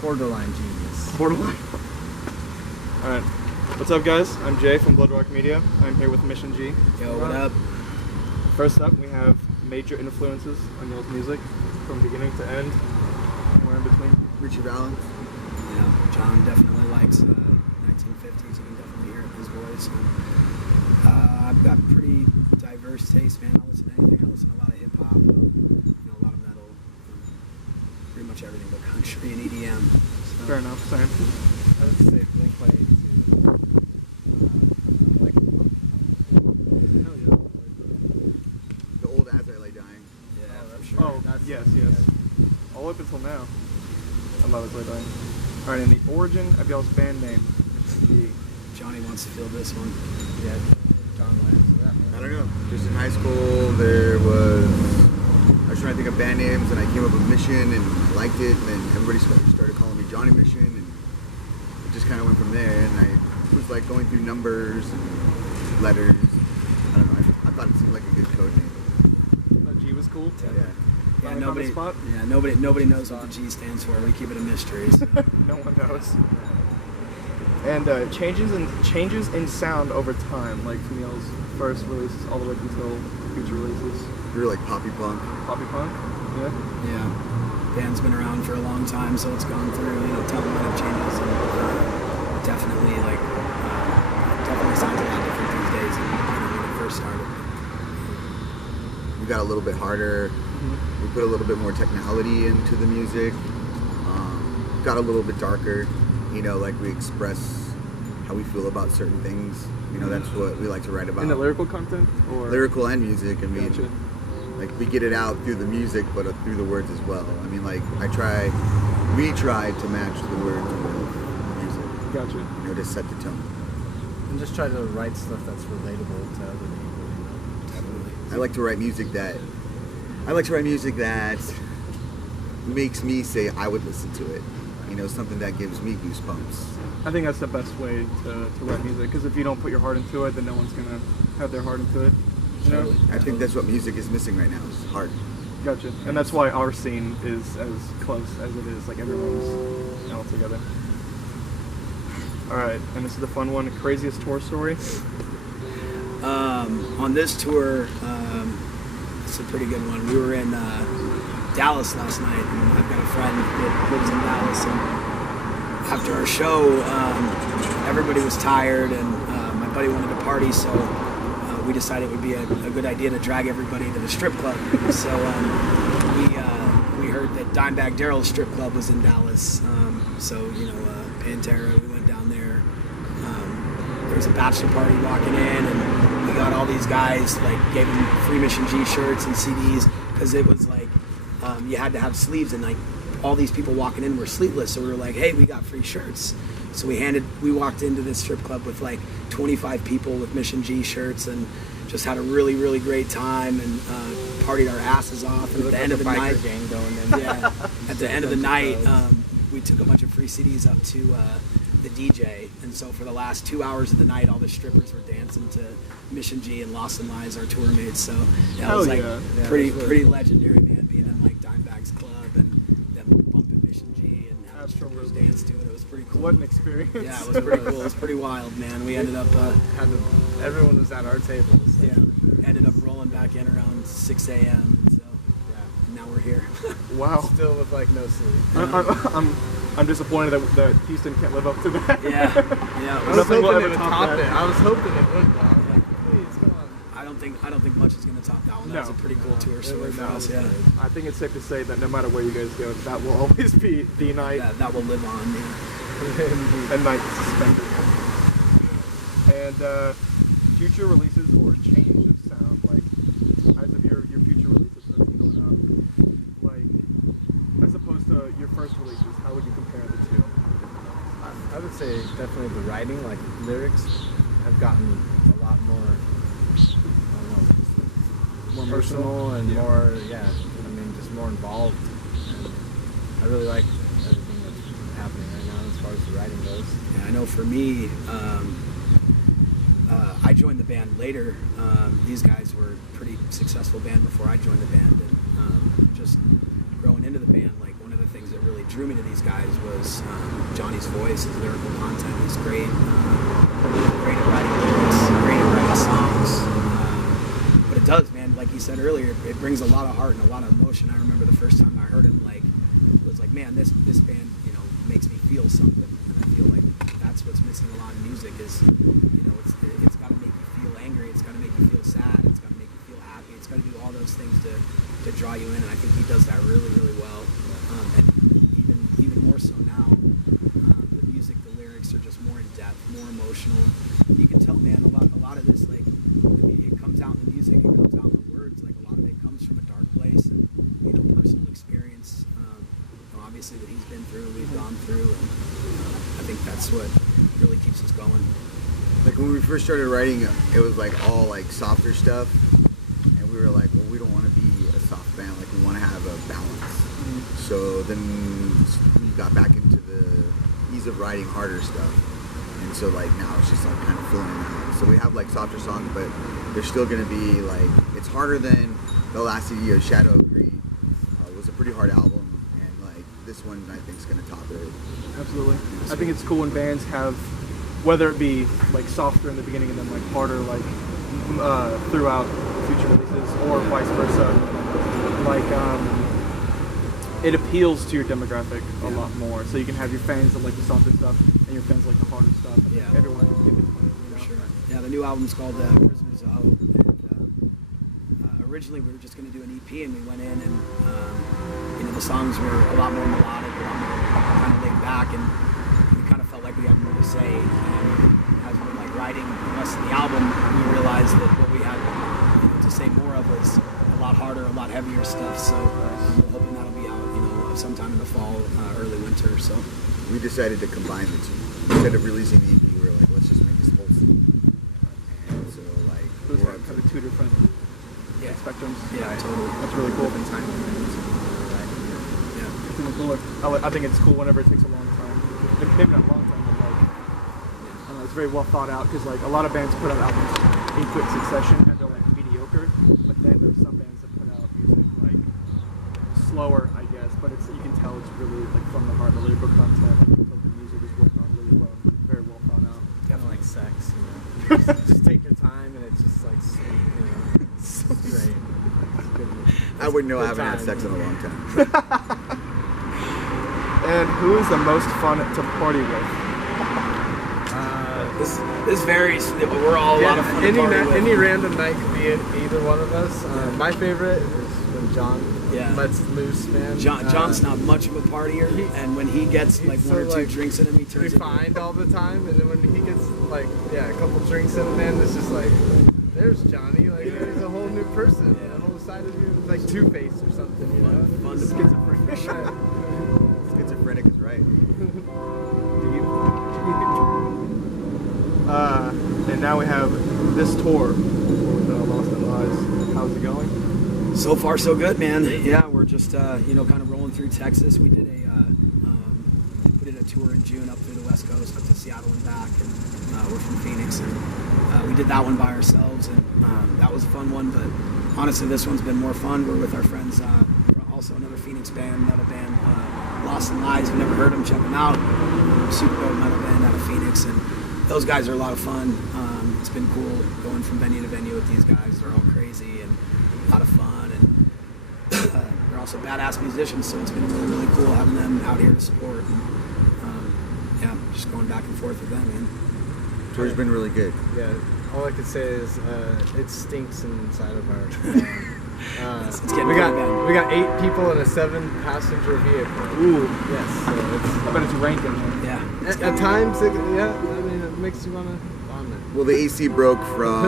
Borderline genius. Borderline. Alright. What's up, guys? I'm Jay from Bloodrock Media. I'm here with Mission G. Yo, what up? First up, we have major influences on y'all's music from beginning to end. Somewhere in between. Richie Valens. Yeah, John definitely likes 1950s. You can definitely hear it in his voice. I've got pretty diverse taste, man. I listen to anything. I listen to a lot of hip hop, a lot of metal, pretty much everything but country and EDM. So. Fair enough, same. I would say Blink-182. Like Hell yeah. The old As I Lay Dying. Yeah, for sure. Oh, yes. All up until now. I love it, Dying. Alright, and the origin of y'all's band name, Mission G. Johnny wants to feel this one. Yeah, John Lance. I don't know. Just in high school, I was trying to think of band names, and I came up with Mission, and I liked it, and then everybody started calling me Johnny Mission, and it just kind of went from there. And I was like going through numbers and letters. I don't know. I thought it seemed like a good code name. G was cool? Yeah, nobody knows what the G stands for. We keep it a mystery. So. No one knows. And changes in sound over time, like from y'all's first releases all the way until future releases. We were like poppy punk. Poppy punk? Yeah. Yeah. Band's been around for a long time, so it's gone through, ton of changes, and definitely sounds a lot different these days than when it first started. We got a little bit harder. We put a little bit more technicality into the music. Got a little bit darker. Like we express how we feel about certain things. That's what we like to write about. In the lyrical content? Or? Lyrical and music. I mean, gotcha. Like we get it out through the music, but through the words as well. I mean, like we try to match the words with the music. Gotcha. To set the tone. And just try to write stuff that's relatable to other people. Definitely. I like to write music that makes me say I would listen to it. Something that gives me goosebumps. I think that's the best way to write music, because if you don't put your heart into it, then no one's gonna have their heart into it. Totally. I think that's what music is missing right now, is heart. Gotcha. And that's why our scene is as close as it is, like everyone's all together. Alright, and this is the fun one, craziest tour story? On this tour, it's a pretty good one. We were in Dallas last night, and I've got a friend that lives in Dallas, and after our show, everybody was tired, and my buddy wanted to party, so we decided it would be a good idea to drag everybody to the strip club. So we heard that Dimebag Darrell's strip club was in Dallas, Pantera, we went down there. There was a bachelor party walking in, and we got all these guys, gave them free Mission G shirts and CDs, because it was you had to have sleeves, and all these people walking in were sleeveless, so we were like, hey, we got free shirts. So we walked into this strip club with 25 people with Mission G shirts, and just had a really, really great time, and partied our asses off. And at the end of the night, gang going in. Yeah, at the end of the night, we took a bunch of free CDs up to the DJ, and so for the last 2 hours of the night, all the strippers were dancing to Mission G and Lost in Lies, our tour mates. So that was pretty legendary, man, being in Dimebag's club and them bumping Mission G and having strippers dance to it. It was pretty cool. What an experience. Yeah, it was pretty cool. It was pretty wild, man. We ended up everyone was at our tables. Yeah, ended up rolling back in around 6 a.m. So and now we're here. Wow. Still with no sleep. I'm disappointed that Houston can't live up to that. Yeah. I was hoping it would top it. I was hoping it would. I was like, please, come on. I don't think much is gonna top that one. That was a pretty cool tour story for us. Yeah. I think it's safe to say that no matter where you guys go, that will always be the night. That will live on. A night suspended. And future releases or change of sound, as of your future releases that's coming out, as opposed to your first releases, how would you compare the two? I would say definitely the writing, lyrics, have gotten a lot more, more personal and more, just more involved. And I really like everything that's happening right now as far as the writing goes. Yeah, I know for me, I joined the band later. These guys were a pretty successful band before I joined the band, and just growing into the band, like one of the things that really drew me to these guys was Johnny's voice, his lyrical content. He's great, great at writing lyrics, great at writing songs. But it does, man. Like you said earlier, it brings a lot of heart and a lot of emotion. I remember the first time I heard him, like, it was like, man, this band, you know, makes me feel something, and I feel like that's what's missing a lot in music is, you know, it's got to make you feel angry, it's got to make you feel sad, it's got to make you feel happy, it's got to do all those things to draw you in, and I think he does that really, really well. And even more so now, the music, the lyrics are just more in depth, more emotional. You can tell, man, a lot of this, like, it comes out in the music, it comes out in the words. Like, a lot of it comes from a dark place and, you know, personal experience. Obviously that he's been through, we've gone through, and I think that's what really keeps us going. Like when we first started writing, it was like all like softer stuff, and we were like, well, we don't want to be a soft band, like we want to have a balance. So then we got back into the ease of writing harder stuff, and so like now it's just like kind of filling it out. So we have like softer songs, but they're still going to be like, it's harder than the last CD of Shadow of Greed. It was a pretty hard album. This one I think is going to top it. Absolutely. I think it's cool when bands have, whether it be like softer in the beginning and then like harder like throughout future releases, or vice versa. Like it appeals to your demographic a lot more. So you can have your fans that like the softer stuff and your fans like the harder stuff. And everyone can give it to you. For sure. Yeah, the new album's called Prisoners of Hope. And, originally we were just going to do an EP, and we went in and you know, the songs were a lot more melodic, a lot more kind of laid back, and we kind of felt like we had more to say. And as we were like writing the rest of the album, we realized that what we had, you know, to say more of was a lot harder, a lot heavier stuff. So we're hoping that'll be out, you know, sometime in the fall, early winter. So we decided to combine the two. Instead of releasing the EP, we were like, let's just make this whole CD. And so like, those are kind of two different spectrums. Yeah, totally. That's really cool. Time. I think it's cool whenever it takes a long time. Maybe not a long time, but like, I don't know, it's very well thought out, because like a lot of bands put out albums in quick succession and they're like mediocre, but then there's some bands that put out music like slower, I guess, but it's, you can tell it's really like from the heart, the lyrical content, like the music is worked on really well, very well thought out. Definitely like sex, you know. just take your time and it's just like sweet, you know. So great. I wouldn't know I haven't had sex in a long time. And who is the most fun to party with? This varies. We're all a lot of fun to party with. Any random night could be either one of us. My favorite is when John lets loose, man. John's not much of a partier, and when he gets like one or two drinks in him, he turns refined all the time, and then when he gets like a couple drinks in him, man, it's just like, there's Johnny, like there's a whole new person, a whole side of you, like Two-Face or something, you know? Fun to schizophrenic. Schizophrenic is right. And now we have this tour with Lost in Lies. How's it going? So far, so good, man. Yeah, we're just you know, kind of rolling through Texas. We did a tour in June up through the West Coast, up to Seattle and back, and we're from Phoenix, and we did that one by ourselves, and that was a fun one. But honestly, this one's been more fun. We're with our friends, also another Phoenix band, metal band, Lost in Lies. If you've never heard them, check them out. Super dope metal band out of Phoenix, and those guys are a lot of fun. It's been cool going from venue to venue with these guys. They're all crazy and a lot of fun, and they're also badass musicians, so it's been really, really cool having them out here to support. And, just going back and forth with them, man. Tour's been really good. Yeah, all I could say is it stinks inside of our it's getting we got 8 people in a 7-passenger vehicle. Ooh, yes. So I bet it's ranking. Yeah. At times, it makes you want to vomit. Well, the AC broke from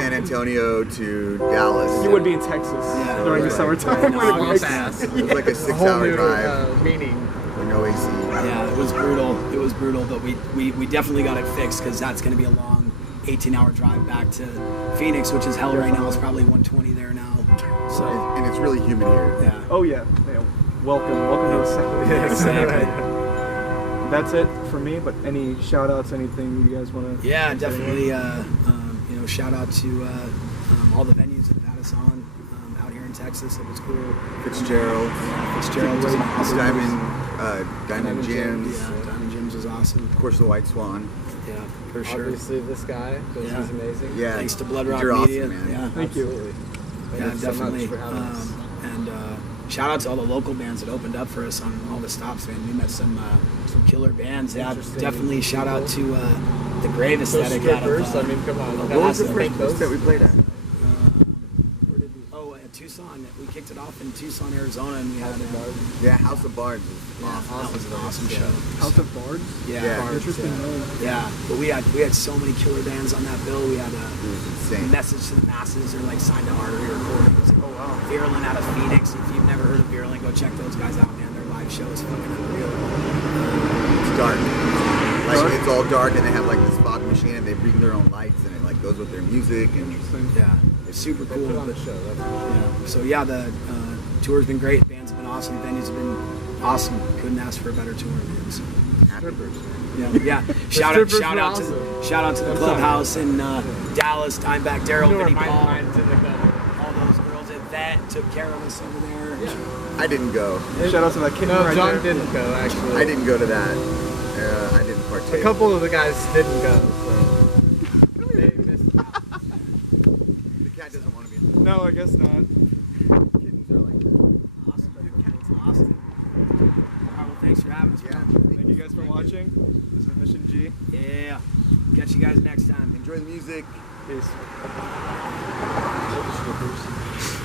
San Antonio to Dallas. You would be in Texas during the summertime. It was like a 6-hour drive. Meaning. With no AC. Yeah, it was brutal. But we definitely got it fixed, because that's going to be a long 18-hour drive back to Phoenix, which is hell right now. It's probably 120 there now. So and it's really humid here. Yeah. Oh yeah. Welcome to the second. Yeah, exactly. That's it for me. But any shout outs, anything you guys want to? Yeah, definitely. shout out to all the venues that have had us on out here in Texas. It was cool. Fitzgerald. Yeah, Fitzgerald was awesome. Diamond Gyms. Yeah, Diamond Gyms was awesome. Of course, the White Swan. Yeah, for sure. Obviously, this guy, because he's amazing. Yeah. Thanks to Bloodrock You're Media. awesome, man. Yeah, Thank you. Absolutely. yeah, Thank you so definitely. much for having us. And shout out to all the local bands that opened up for us on all the stops, man. We met some killer bands. Yeah, Interesting definitely shout out to the Grave Those Aesthetic. out of, strippers, I mean, come on. What was the Guys, first those- place that we played at? Tucson. We kicked it off in Tucson, Arizona, and we had Yeah, House of Bards. that was an awesome show. House of Bards? Yeah. Interesting name. Yeah, but we had so many killer bands on that bill. We had It was insane. Message to the Masses. They're like signed to Artery Recordings. Oh, wow. Virulent out of Phoenix. If you've never heard of Virulent, go check those guys out, man. Their live show is fucking unreal. It's dark. Like it's all dark, and they have like this fog machine, and they bring their own lights, and it like goes with their music, and Yeah, it's super They cool. put on the but- show, that's for sure. yeah. So yeah, the tour's been great. Bands have been awesome. Venues have been awesome. Couldn't ask for a better tour, man. So, Strippers. yeah. Shout strippers out were to awesome. shout out to the clubhouse in Dallas. Dimeback Daryl, You know where Vinnie my Paul, mind's in the gutter. all those girls at that took care of us over there. Yeah. I didn't go. Shout out to that kid No, right John there. didn't go, actually. I didn't go to that. I didn't partake. A couple of the guys didn't go, so they missed. The cat doesn't want to be in the No, I guess not. kittens are like that. Awesome. Awesome. All right, well, thanks for having us. Yeah. man. Thank you guys for watching. This is Mission G. Yeah. Catch you guys next time. Enjoy the music. Peace. Strippers.